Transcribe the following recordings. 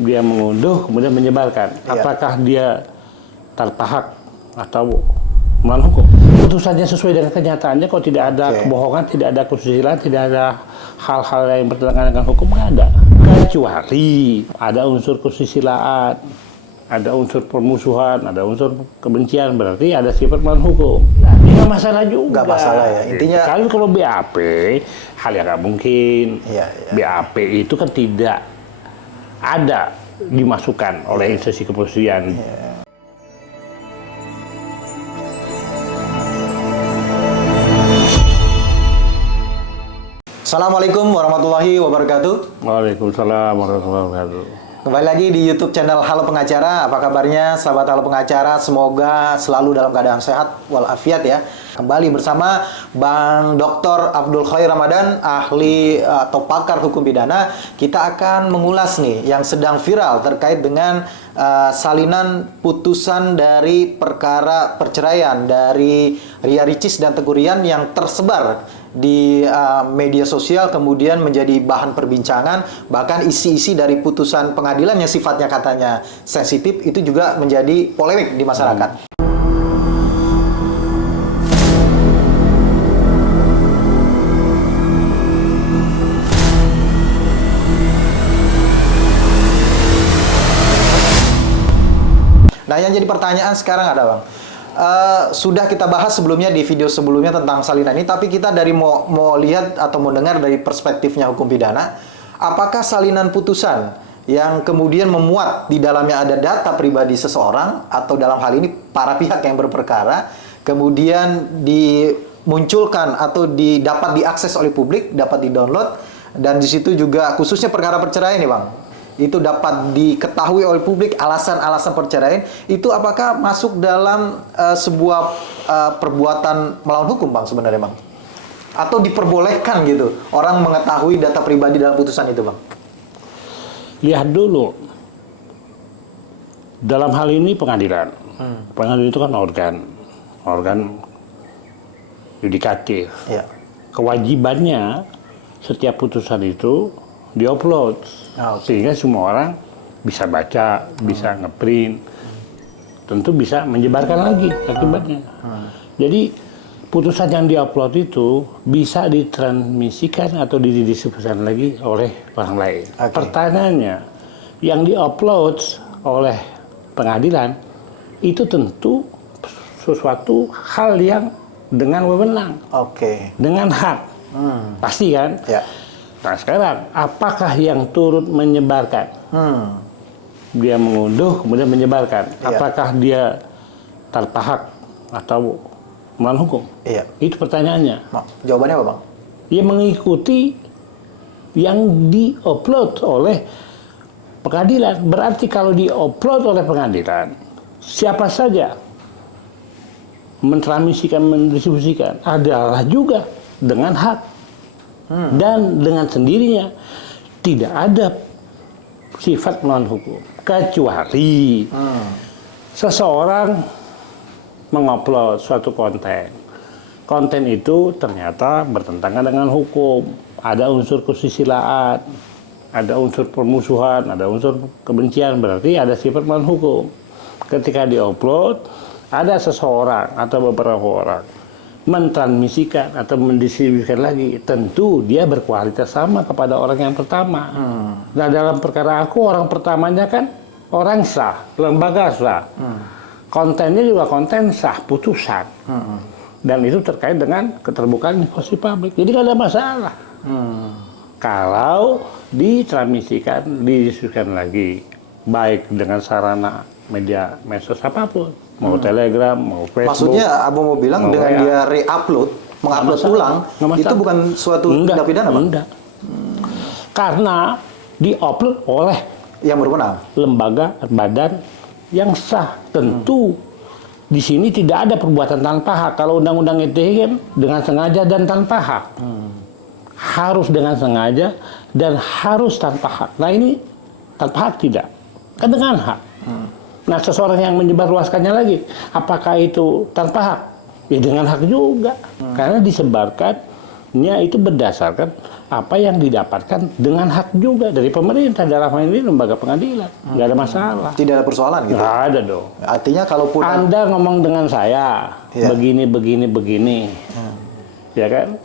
dia mengunduh kemudian menyebarkan. Apakah dia tanpa hak atau melawan hukum? Putusannya sesuai dengan kenyataannya. Kalau tidak ada kebohongan, tidak ada kesusilaan, tidak ada hal-hal yang bertentangan dengan hukum, nggak ada. Kecuali ada unsur kesusilaan, ada unsur permusuhan, ada unsur kebencian, berarti ada sifat melawan hukum. Nah, ini nggak masalah juga. Nggak masalah ya. Intinya kalau BAP hal yang nggak mungkin. BAP itu kan tidak ada dimasukkan oleh institusi kepolisian. Assalamualaikum warahmatullahi wabarakatuh. Waalaikumsalam warahmatullahi wabarakatuh. Kembali lagi di YouTube channel Halo Pengacara. Apa kabarnya sahabat Halo Pengacara? Semoga selalu dalam keadaan sehat walafiat ya. Kembali bersama Bang Dr. Abdul Khair Ramadan, ahli atau pakar hukum pidana. Kita akan mengulas nih yang sedang viral terkait dengan salinan putusan dari perkara perceraian dari Ria Ricis dan Teguh Ryan yang tersebar di media sosial, kemudian menjadi bahan perbincangan. Bahkan isi-isi dari putusan pengadilan yang sifatnya katanya sensitif itu juga menjadi polemik di masyarakat. Nah, yang jadi pertanyaan sekarang ada, Bang. Sudah kita bahas sebelumnya di video sebelumnya tentang salinan ini, tapi kita dari mau lihat atau mau dengar dari perspektifnya hukum pidana, apakah salinan putusan yang kemudian memuat di dalamnya ada data pribadi seseorang atau dalam hal ini para pihak yang berperkara, kemudian dimunculkan atau dapat diakses oleh publik, dapat di-download, dan di situ juga khususnya perkara perceraian nih, Bang. Itu dapat diketahui oleh publik alasan-alasan perceraian, itu apakah masuk dalam sebuah perbuatan melawan hukum, Bang, sebenarnya, Bang? Atau diperbolehkan gitu orang mengetahui data pribadi dalam putusan itu, Bang? Lihat dulu, dalam hal ini pengadilan. Pengadilan itu kan organ yudikatif. Kewajibannya setiap putusan itu diupload, sehingga semua orang bisa baca, bisa ngeprint, tentu bisa menyebarkan lagi akibatnya. Jadi putusan yang diupload itu bisa ditransmisikan atau didistribusikan lagi oleh orang lain. Pertanyaannya, yang diupload oleh pengadilan itu tentu sesuatu hal yang dengan wewenang, dengan hak, pasti kan? Nah sekarang, apakah yang turut menyebarkan? Dia mengunduh, kemudian menyebarkan. Apakah dia tanpa hak atau melawan hukum? Itu pertanyaannya. Jawabannya apa, Bang? Dia mengikuti yang di-upload oleh pengadilan. Berarti kalau di-upload oleh pengadilan, siapa saja mentransmisikan, mendistribusikan adalah juga dengan hak. Dan dengan sendirinya tidak ada sifat melawan hukum, kecuali seseorang mengupload suatu konten itu ternyata bertentangan dengan hukum, ada unsur kesusilaan, ada unsur permusuhan, ada unsur kebencian, berarti ada sifat melawan hukum. Ketika diupload, ada seseorang atau beberapa orang mentransmisikan atau mendistribusikan lagi, tentu dia berkualitas sama kepada orang yang pertama. Nah dalam perkara aku, orang pertamanya kan orang sah, lembaga sah, kontennya juga konten sah, putusan, dan itu terkait dengan keterbukaan informasi publik, jadi nggak ada masalah. Kalau ditransmisikan, didistribusikan lagi, baik dengan sarana media medsos apapun, mau Telegram, mau Facebook. Maksudnya Abu mau bilang dengan dia re-upload, mengupload ulang, itu bukan suatu tindak pidana, Bang? Enggak. Karena di-upload oleh yang berwenang, lembaga, badan yang sah. Tentu di sini tidak ada perbuatan tanpa hak. Kalau undang-undang ITE kan dengan sengaja dan tanpa hak. Harus dengan sengaja dan harus tanpa hak. Nah ini tanpa hak tidak, kan dengan hak. Nah, seseorang yang menyebarluaskannya lagi, apakah itu tanpa hak? Ya dengan hak juga, karena disebarkan hukumnya itu berdasarkan apa yang didapatkan dengan hak juga dari pemerintah dalam hal ini lembaga pengadilan. Nggak ada masalah. Tidak ada persoalan gitu. Nggak ada dong. Artinya kalaupun Anda ngomong dengan saya Iya. begini, ya kan?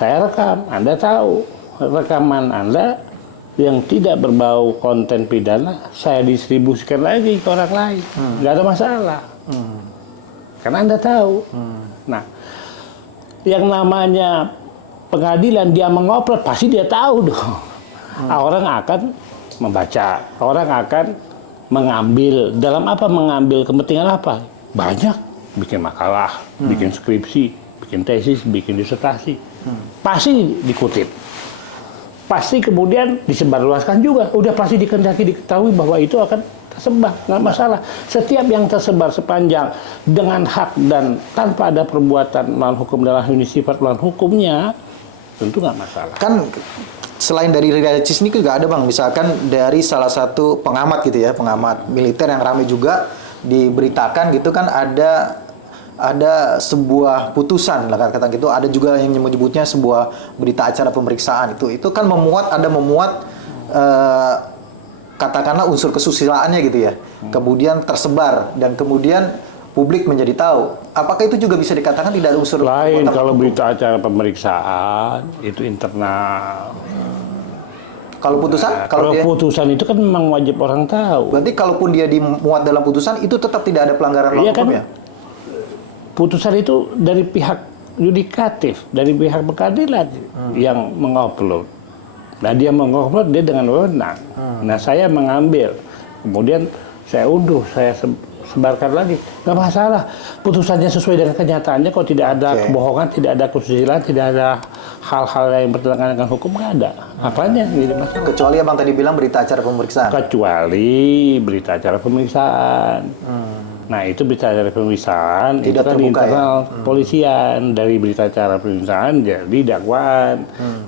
Saya rekam, Anda tahu rekaman Anda yang tidak berbau konten pidana, saya distribusikan lagi ke orang lain, nggak ada masalah. Karena Anda tahu. Nah, yang namanya pengadilan dia mengupload pasti dia tahu dong. Orang akan membaca, orang akan mengambil dalam apa, mengambil kepentingan apa? Banyak, bikin makalah, bikin skripsi, bikin tesis, bikin disertasi, pasti dikutip, pasti kemudian disebarluaskan juga. Udah pasti diketahui bahwa itu akan tersebar, nggak masalah. Setiap yang tersebar sepanjang dengan hak dan tanpa ada perbuatan melawan hukum dalam ini sifat melawan hukumnya, tentu nggak masalah. kan selain dari Ricis ini juga ada Bang, misalkan dari salah satu pengamat gitu ya, pengamat militer yang ramai juga diberitakan gitu kan, ada sebuah putusan lah kata gitu, ada juga yang menyebutnya sebuah berita acara pemeriksaan, itu kan memuat katakanlah unsur kesusilaannya gitu ya, kemudian tersebar dan kemudian publik menjadi tahu. Apakah itu juga bisa dikatakan tidak ada unsur Lain perbuatan kalau hukum? berita acara pemeriksaan itu internal. Kalau putusan, Kalau putusan itu kan memang wajib orang tahu. berarti kalaupun dia dimuat dalam putusan itu tetap tidak ada pelanggaran Iya hukum kan? ya? Putusan itu dari pihak yudikatif, dari pihak pengadilan yang mengupload. Nah dia mengupload dia dengan wewenang. Nah saya mengambil, kemudian saya unduh, saya sebarkan lagi, nggak masalah. Putusannya sesuai dengan kenyataannya, kok tidak ada kebohongan, tidak ada kesusilaan, tidak ada hal-hal yang bertentangan dengan hukum, nggak ada. Apanya? Tidak masalah. Kecuali abang tadi bilang berita acara pemeriksaan. Kecuali berita acara pemeriksaan. Nah itu berita acara pemeriksaan Tidak itu kan di terbuka internal polisian, dari berita acara pemeriksaan jadi dakwaan.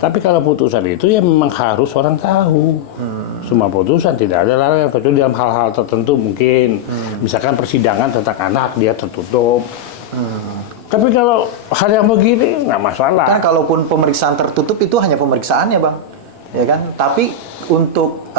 Tapi kalau putusan itu ya memang harus orang tahu. Semua putusan tidak ada larangan kecuali dalam hal-hal tertentu mungkin. Misalkan persidangan tentang anak dia tertutup. Tapi kalau hal yang begini nggak masalah. Kan kalaupun pemeriksaan tertutup itu hanya pemeriksaannya Bang, ya kan? Tapi untuk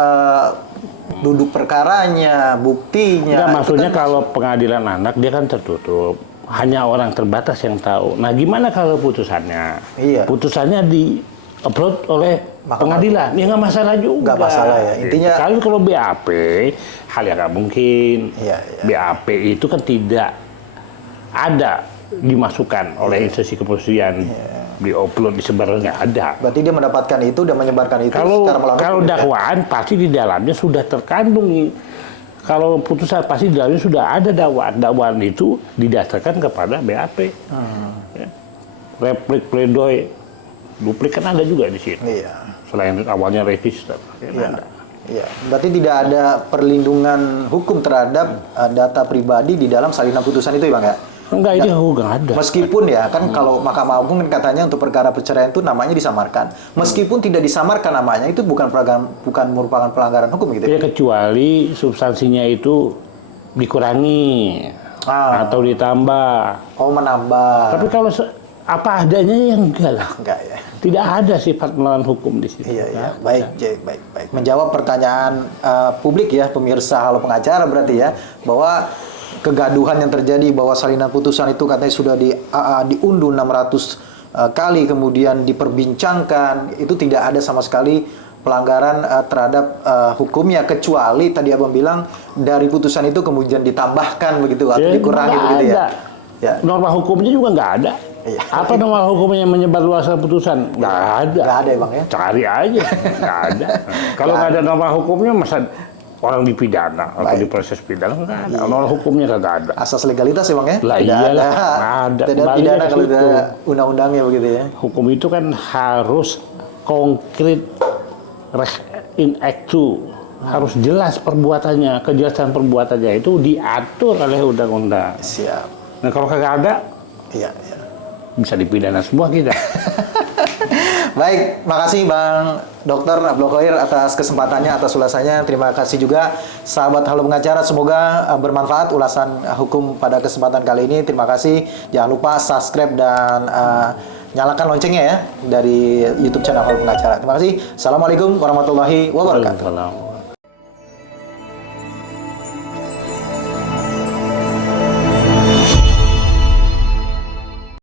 duduk perkaranya, buktinya. Enggak, itu maksudnya kan kalau pengadilan anak dia kan tertutup. Hanya orang terbatas yang tahu. Nah gimana kalau putusannya? Iya. Putusannya di-upload oleh pengadilan. Ya nggak masalah juga. Nggak masalah ya. Intinya Kalau BAP, hal yang nggak mungkin. Iya. BAP itu kan tidak ada dimasukkan oleh instansi kepolisian. Di-upload, disebar, nggak ada. berarti dia mendapatkan itu dan menyebarkan itu secara melawan Kalau hukum, ya? dakwaan pasti di dalamnya sudah terkandung. Kalau putusan pasti di dalamnya sudah ada dakwaan. Dakwaan itu didasarkan kepada BAP. Ya. Replik, pledoi, duplik kan ada juga di sini. Iya. Selain awalnya register. Iya. Iya. Berarti tidak ada perlindungan hukum terhadap data pribadi di dalam salinan putusan itu ya Bang ya? Enggak, ini nggak ada. Meskipun ya kan kalau Mahkamah Agung kan katanya untuk perkara perceraian itu namanya disamarkan. Meskipun tidak disamarkan namanya itu bukan merupakan pelanggaran hukum gitu Ya ya. kecuali substansinya itu dikurangi atau ditambah. Oh menambah. Tapi kalau apa adanya ya enggak lah. Enggak ya. Tidak ada sifat melawan hukum di situ. Iya iya. Baik, Jack, baik. Menjawab pertanyaan publik ya pemirsa Halo Pengacara berarti ya bahwa kegaduhan yang terjadi bahwa salinan putusan itu katanya sudah diunduh 600 kali kemudian diperbincangkan, itu tidak ada sama sekali pelanggaran terhadap hukumnya, kecuali tadi Abang bilang dari putusan itu kemudian ditambahkan begitu atau dikurangi begitu ya. Ya. Norma hukumnya juga nggak ada. Iya. Apa norma hukumnya yang menyebarluaskan putusan? Nggak ada. Nggak ada ya Bang ya. Cari aja, nggak ada. Kalau nggak ada norma hukumnya masa orang dipidana atau diproses pidana nggak ada. Norma hukumnya nggak ada. Asas legalitas ya Bang ya. Lah Tidak iyalah, ada. ada. Tidak ada Balik pidana ke kalau situ. tidak ada undang-undangnya begitu ya. Hukum itu kan harus konkret, in actu, harus jelas perbuatannya, kejelasan perbuatannya itu diatur oleh undang-undang. Siap. Nah kalau kagak ada, Iya. bisa dipidana semua kita. Baik, makasih Bang Dr. Abdul Khoir atas kesempatannya, atas ulasannya. Terima kasih juga sahabat Halo Pengacara. Semoga bermanfaat ulasan hukum pada kesempatan kali ini. Terima kasih. Jangan lupa subscribe dan nyalakan loncengnya ya dari YouTube channel Hall Pengacara. Terima kasih. Assalamualaikum warahmatullahi wabarakatuh. Waalaikumsalam.